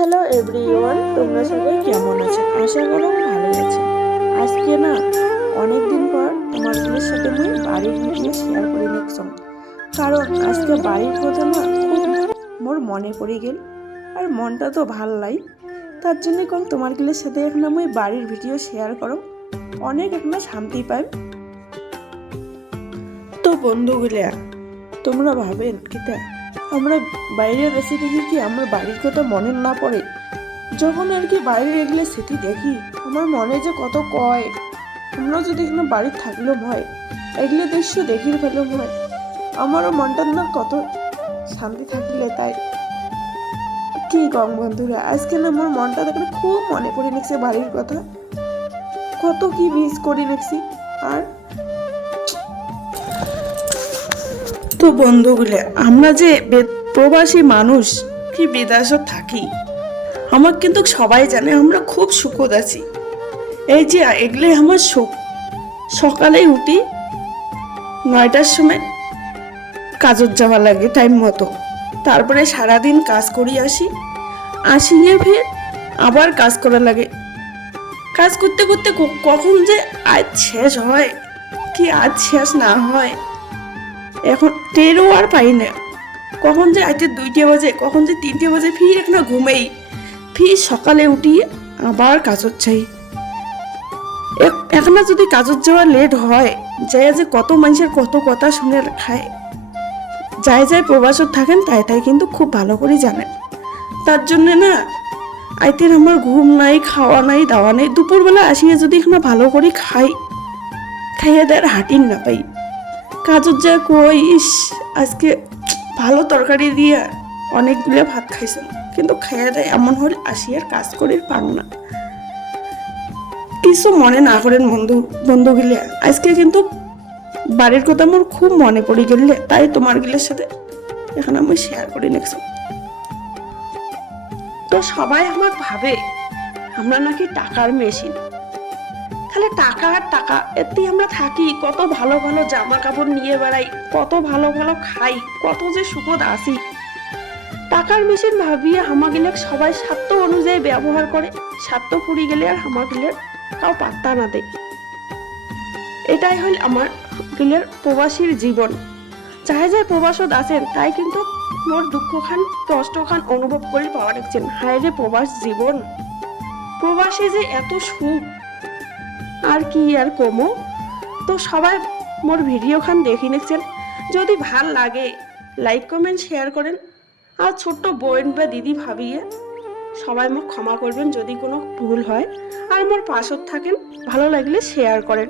Hello everyone, তোমরা সবাই কেমন আছো? আশা করো ভালো আছো। আজকে না অনেক দিন পর তোমাদের সাথে আমি বাড়ির ভিডিও শেয়ার করে নিচ্ছি কারণ আজকে বাড়ির কথা না, খুব মোর মনে পড়ে গেল। আর মনটা তো ভালো লাই তার জন্য কম তোমার গিলের সাথে এখন আমি বাড়ির ভিডিও শেয়ার করো। অনেক এখন শান্তি পাই। তো বন্ধুগুলা, তোমরা ভাবেন কিতা? আমরা বাইরে বেশি দেখি কি আমার বাড়ির কথা মনে না পড়ে। যখন আর কি বাইরে এগুলো সেটি দেখি, আমার মনে যে কত কয়। আমরা যদি এখানে বাড়ির থাকলেও হয় এগুলো দৃশ্য দেখি ফেলেও হয় আমারও মনটার না কত শান্তি থাকলে তাই। কি কম বন্ধুরা, আজকে না আমার মনটা দেখলে খুব মনে পড়ে নিচ্ছে বাড়ির কথা। কত কি মিস করে নিচ্ছি আর তো বন্ধুগুলো আমরা যে প্রবাসী মানুষ, কি বিদেশত থাকি? আমার কিন্তু সবাই জানে আমরা খুব সুখদ আছি। এই যে, এগুলো আমার সুখ। সকালে উঠি, নয়টার সময় কাজত যাওয়া লাগে টাইম মতো। তারপরে সারাদিন কাজ করি আসি। আসি আসিয়ে ফের আবার কাজ করা লাগে। কাজ করতে করতে কখন যে আজ শেষ হয়, কি আজ শেষ না হয়। এখন টেরও আর পাই না। কখন যে আজকে দুইটে বাজে, কখন যে তিনটে বাজে, ফির এখন ঘুমেই। ফির সকালে উঠি, আবার কাজত চাই। এখন যদি কাজত যাওয়া লেট হয়, যাই যে কত মানুষের কত কথা শুনে খায়। যাই যাই প্রবাসত থাকেন, তাই তাই কিন্তু খুব ভালো করে জানেন। তার জন্যে না আইতের আমার ঘুম নাই, খাওয়া নাই, দাওয়া নাই, দুপুরবেলা আসিয়ে যদি এখানে ভালো করে খাই, খাইয়ে দেয় হাঁটিন না পাই। কাজত যা কই, ইস, আজকে ভালো তরকারি দিয়ে অনেকগুলো ভাত খাইছে কিন্তু খাইয়ে দেয় এমন হল আসি আর কাজ করে পাং না। কিছু মনে না করেন বন্ধু বন্ধু গিলে আজকে কিন্তু বাড়ির কথা আমার খুব মনে পড়ে গেলে, তাই তোমার গিলের সাথে এখন আমি শেয়ার করে নেক্সট তো সবাই আমার ভাবে, আমরা নাকি টাকার মেশিন তাহলে টাকা আর টাকা, এতেই আমরা থাকি। কত ভালো ভালো জামা কাপড় নিয়ে বেড়াই, কত ভালো ভালো খাই, কত যে সুখদ আসি। টাকার মেশিন ভাবিয়ে হামাগিলে সবাই স্বার্থ অনুযায়ী ব্যবহার করে, স্বার্থ ফুরি গেলে আর হামাগিলের তাও পাত্তা না দেয়। এটাই হল আমার গিলের প্রবাসীর জীবন। চাহে যায় প্রবাসত আছেন, তাই কিন্তু মোর দুঃখ খান কষ্ট খান অনুভব করে পাওয়া দেখছেন হায় রে প্রবাস জীবন। প্রবাসে যে এত সুখ আর কি আর কমো? তো সবাই মোর ভিডিওখান দেখি নিচ্ছেন। যদি ভালো লাগে লাইক কমেন্ট শেয়ার করেন। আর ছোট্ট বোন বা দিদি ভাবিয়ে সবাই মোক ক্ষমা করবেন যদি কোনো ভুল হয়। আর মোর পাশত থাকেন, ভালো লাগলে শেয়ার করেন।